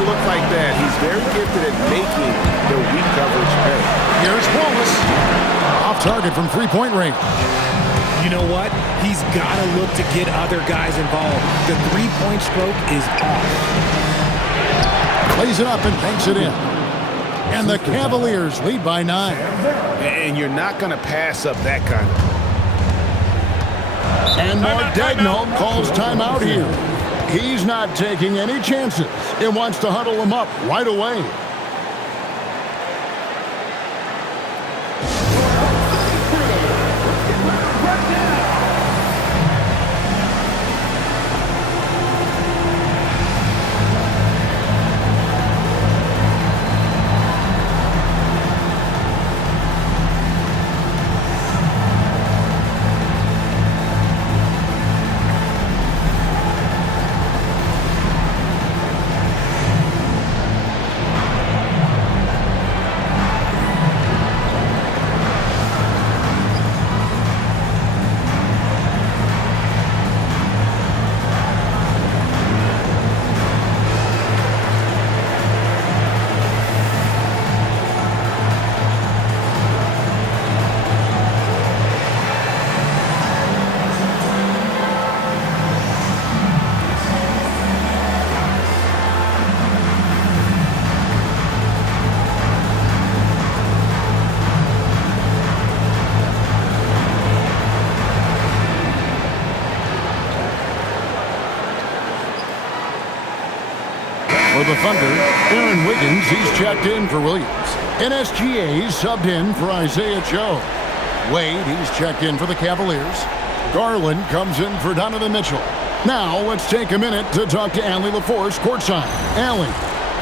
you look like that, he's very gifted at making the weak coverage pay. Here's Wallace. Off target from three-point range. You know what? He's got to look to get other guys involved. The three-point stroke is off. Plays it up and banks it in. And the Cavaliers lead by 9. And you're not going to pass up that kind of. And Mark Daigneault calls timeout here. He's not taking any chances. He wants to huddle him up right away. For the Thunder, Aaron Wiggins, he's checked in for Williams. NSGA subbed in for Isaiah Joe. Wade, he's checked in for the Cavaliers. Garland comes in for Donovan Mitchell. Now, let's take a minute to talk to Allie LaForce courtside. Allie.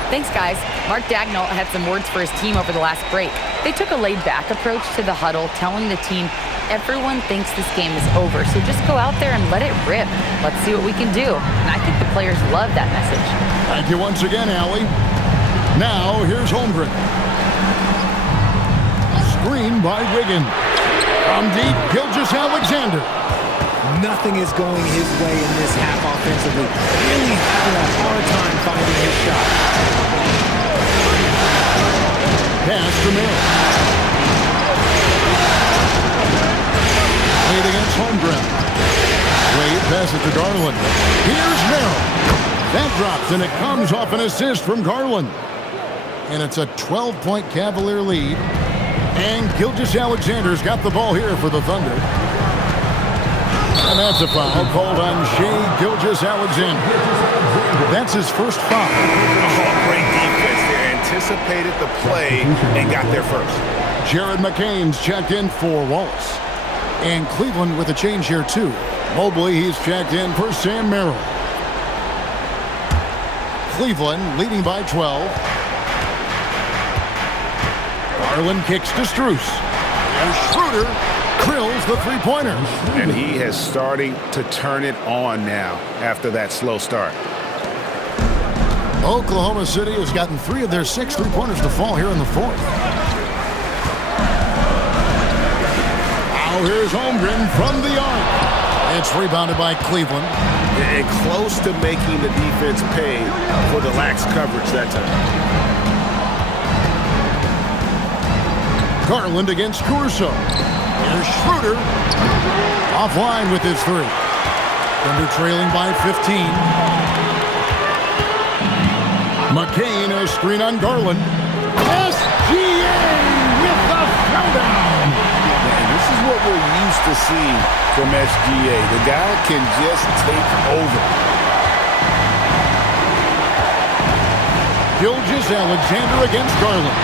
Thanks, guys. Mark Daigneault had some words for his team over the last break. They took a laid-back approach to the huddle, telling the team, everyone thinks this game is over, so just go out there and let it rip. Let's see what we can do. And I think the players love that message. Thank you once again, Allie. Now, here's Holmgren. Screen by Wiggins. From deep, Gilgeous-Alexander. Nothing is going his way in this half offensively. Really having a hard time finding his shot. Pass to Mill. Wade against Holmgren. Wade passes to Garland. Here's Mill. That drops, and it comes off an assist from Garland. And it's a 12-point Cavalier lead. And Gilgeous-Alexander's got the ball here for the Thunder. And that's a foul called on Shai Gilgeous-Alexander. That's his first foul. Oh, great defense there. Anticipated the play and got there first. Jared McCain's checked in for Wallace. And Cleveland with a change here, too. Mobley, he's checked in for Sam Merrill. Cleveland leading by 12. Garland kicks to Strus. And Schroeder drills the three-pointer. And he has starting to turn it on now after that slow start. Oklahoma City has gotten 3 of their 6 three-pointers to fall here in the fourth. Now here's Holmgren from the arc. It's rebounded by Cleveland. And close to making the defense pay for the lax coverage that time. Garland against Caruso. Here's Schroeder. Offline with his 3. Thunder trailing by 15. McCain, a screen on Garland. SGA with the throwdown. And this is what we're used to seeing from SGA. The guy can just take over. Gilgeous-Alexander against Garland.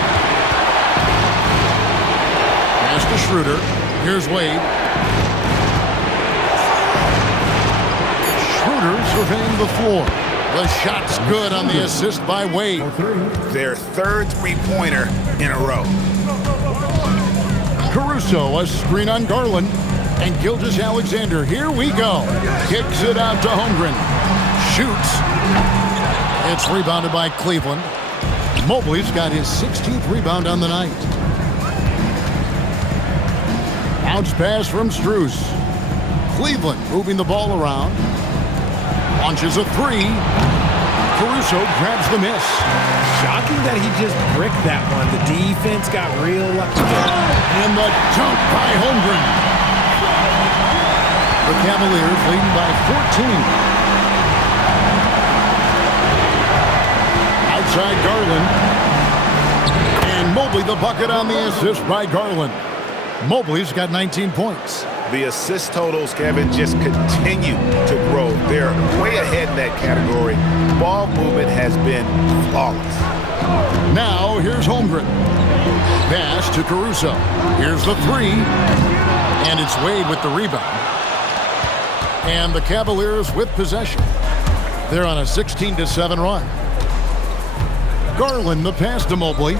Pass to Schroeder. Here's Wade. Schroeder surveying the floor. The shot's good on the assist by Wade. Their third three-pointer in a row. Caruso, a screen on Garland. And Gilgeous-Alexander, here we go. Kicks it out to Holmgren. Shoots. It's rebounded by Cleveland. Mobley's got his 16th rebound on the night. Bounce pass from Strus. Cleveland moving the ball around. Launches a 3. Caruso grabs the miss. Shocking that he just bricked that one. The defense got real lucky there. And the dunk by Holmgren. The Cavaliers leading by 14. Outside Garland. And Mobley the bucket on the assist by Garland. Mobley's got 19 points. The assist totals, Kevin, just continue to grow. They're way ahead in that category. Ball movement has been flawless. Now here's Holmgren. Pass to Caruso. Here's the three. And it's Wade with the rebound. And the Cavaliers with possession. They're on a 16-7 run. Garland the pass to Mobley.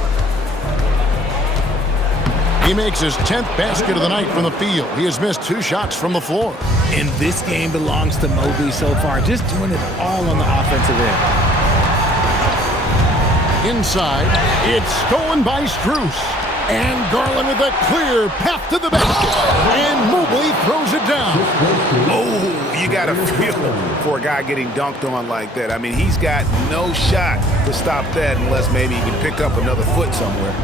He makes his 10th basket of the night from the field. He has missed 2 shots from the floor. And this game belongs to Mobley so far, just doing it all on the offensive end. Inside, it's stolen by Strus. And Garland with a clear path to the basket. And Mobley throws it down. Oh, you got to feel for a guy getting dunked on like that. I mean, he's got no shot to stop that unless maybe he can pick up another foot somewhere.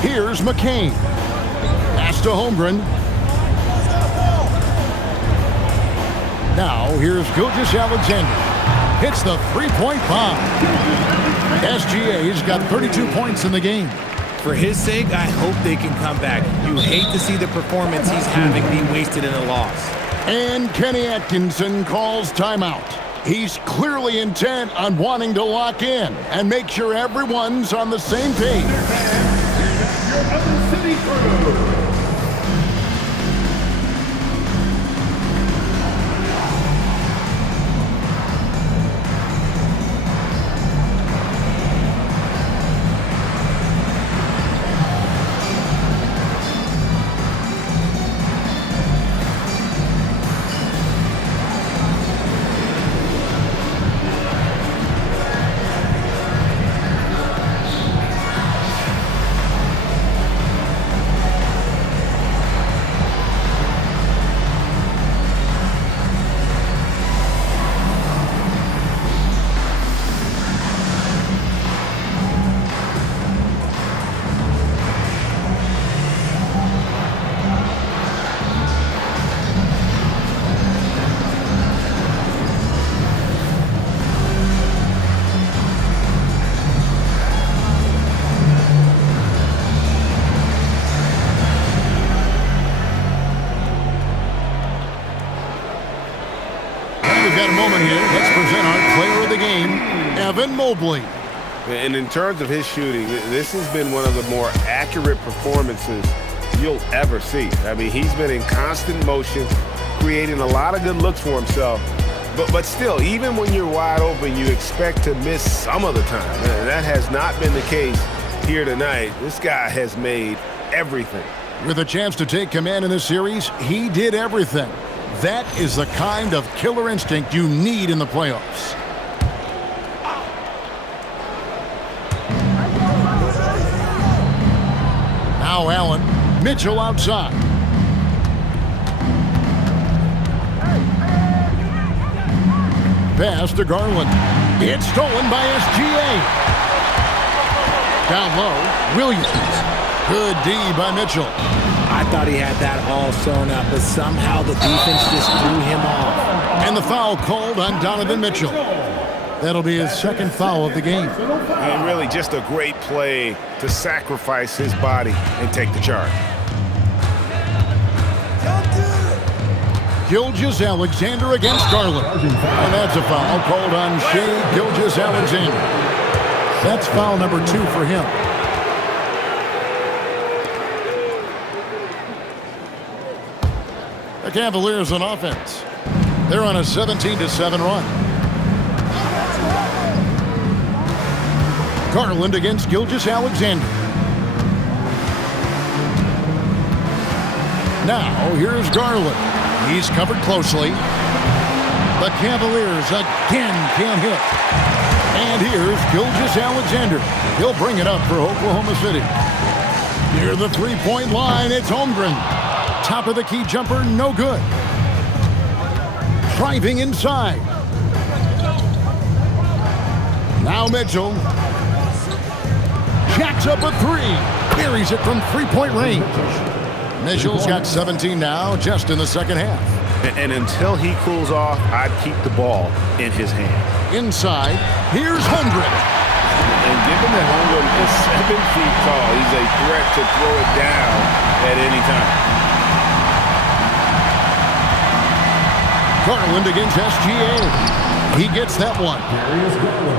Here's McCain. Pass to Holmgren. Now here's Gilgeous-Alexander. Hits the three-point bomb. SGA's got 32 points in the game. For his sake, I hope they can come back. You hate to see the performance he's having be wasted in a loss. And Kenny Atkinson calls timeout. He's clearly intent on wanting to lock in and make sure everyone's on the same page. Mobley. And in terms of his shooting, this has been one of the more accurate performances you'll ever see. I mean, he's been in constant motion, creating a lot of good looks for himself. But still, even when you're wide open, you expect to miss some of the time. And that has not been the case here tonight. This guy has made everything. With a chance to take command in this series, he did everything. That is the kind of killer instinct you need in the playoffs. Now Allen, Mitchell outside. Pass to Garland. It's stolen by SGA. Down low, Williams. Good D by Mitchell. I thought he had that all sewn up, but somehow the defense just threw him off. And the foul called on Donovan Mitchell. That'll be his second foul of the game. And really just a great play to sacrifice his body and take the charge. Gilgeous-Alexander against Garland. And that's a foul called on Shai Gilgeous-Alexander. That's foul number 2 for him. The Cavaliers on offense. They're on a 17-7 run. Garland against Gilgeous-Alexander. Now, here's Garland. He's covered closely. The Cavaliers again can't hit. And here's Gilgeous-Alexander. He'll bring it up for Oklahoma City. Near the three-point line, it's Holmgren. Top of the key jumper, no good. Driving inside. Now Mitchell. Jacks up a three. Buries it from three-point range. Mitchell's got 17 now, just in the second half. And until he cools off, I'd keep the ball in his hand. Inside, here's Holmgren. And given that Holmgren is 7 feet tall, he's a threat to throw it down at any time. Garland against SGA. He gets that one.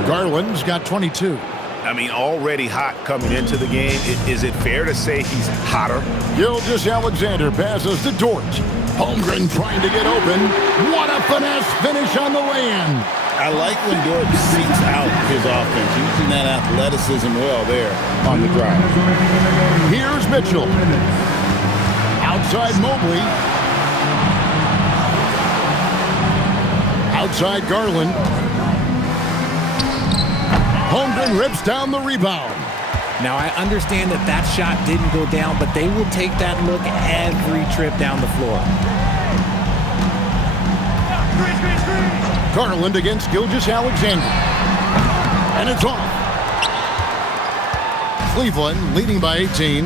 Garland's got 22. I mean, already hot coming into the game. Is it fair to say he's hotter? Gilgeous-Alexander passes to Dort. Holmgren trying to get open. What a finesse finish on the lay-in. I like when Dort seeks out his offense, using that athleticism well there on the drive. Here's Mitchell. Outside Mobley. Outside Garland. Holmgren rips down the rebound. Now, I understand that that shot didn't go down, but they will take that look every trip down the floor. Garland against Gilgeous-Alexander. And it's off. Cleveland leading by 18.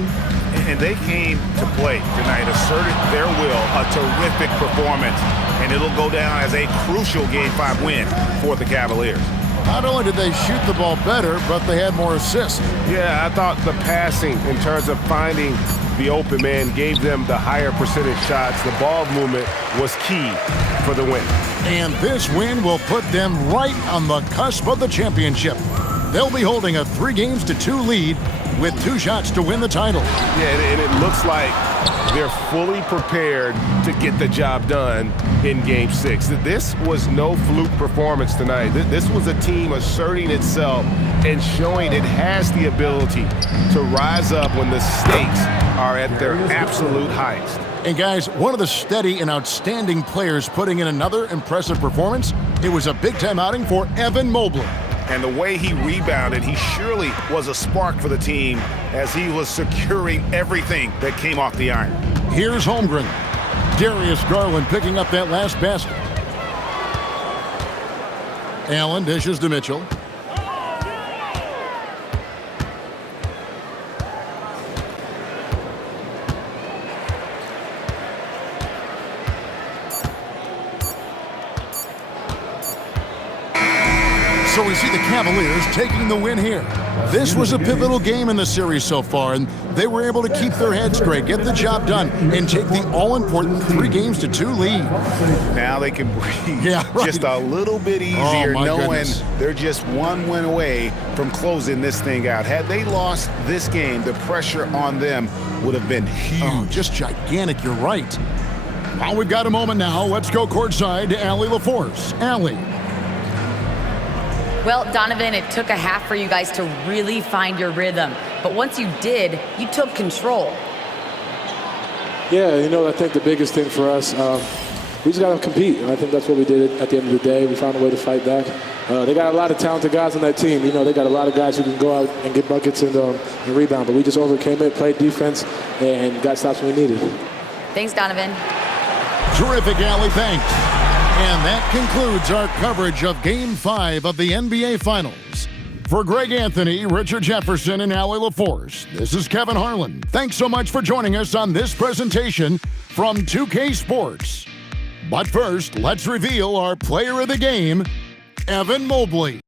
And they came to play tonight, asserted their will, a terrific performance, and it'll go down as a crucial Game 5 win for the Cavaliers. Not only did they shoot the ball better, but they had more assists. Yeah, I thought the passing in terms of finding the open man gave them the higher percentage shots. The ball movement was key for the win. And this win will put them right on the cusp of the championship. They'll be holding a 3-2 lead with 2 shots to win the title. Yeah, and it looks like they're fully prepared to get the job done in Game 6. This was no fluke performance tonight. This was a team asserting itself and showing it has the ability to rise up when the stakes are at their absolute highest. And guys, one of the steady and outstanding players putting in another impressive performance, it was a big-time outing for Evan Mobley. And the way he rebounded, he surely was a spark for the team as he was securing everything that came off the iron. Here's Holmgren. Darius Garland picking up that last basket. Allen dishes to Mitchell. So we see the Cavaliers taking the win here. This was a pivotal game in the series so far, and they were able to keep their heads straight, get the job done, and take the all-important 3-2 lead. Now they can breathe right. just a little bit easier, knowing goodness. they're just one win away from closing this thing out. Had they lost this game, the pressure on them would have been huge. Oh, just gigantic, you're right. Well, we've got a moment now. Let's go courtside to Allie LaForce. Allie. Well, Donovan, it took a half for you guys to really find your rhythm. But once you did, you took control. Yeah, I think the biggest thing for us, we just got to compete. And I think that's what we did at the end of the day. We found a way to fight back. They got a lot of talented guys on that team. They got a lot of guys who can go out and get buckets and rebound. But we just overcame it, played defense, and got stops when we needed. Thanks, Donovan. Terrific, Allie. Thanks. And that concludes our coverage of Game 5 of the NBA Finals. For Greg Anthony, Richard Jefferson, and Allie LaForce, this is Kevin Harlan. Thanks so much for joining us on this presentation from 2K Sports. But first, let's reveal our player of the game, Evan Mobley.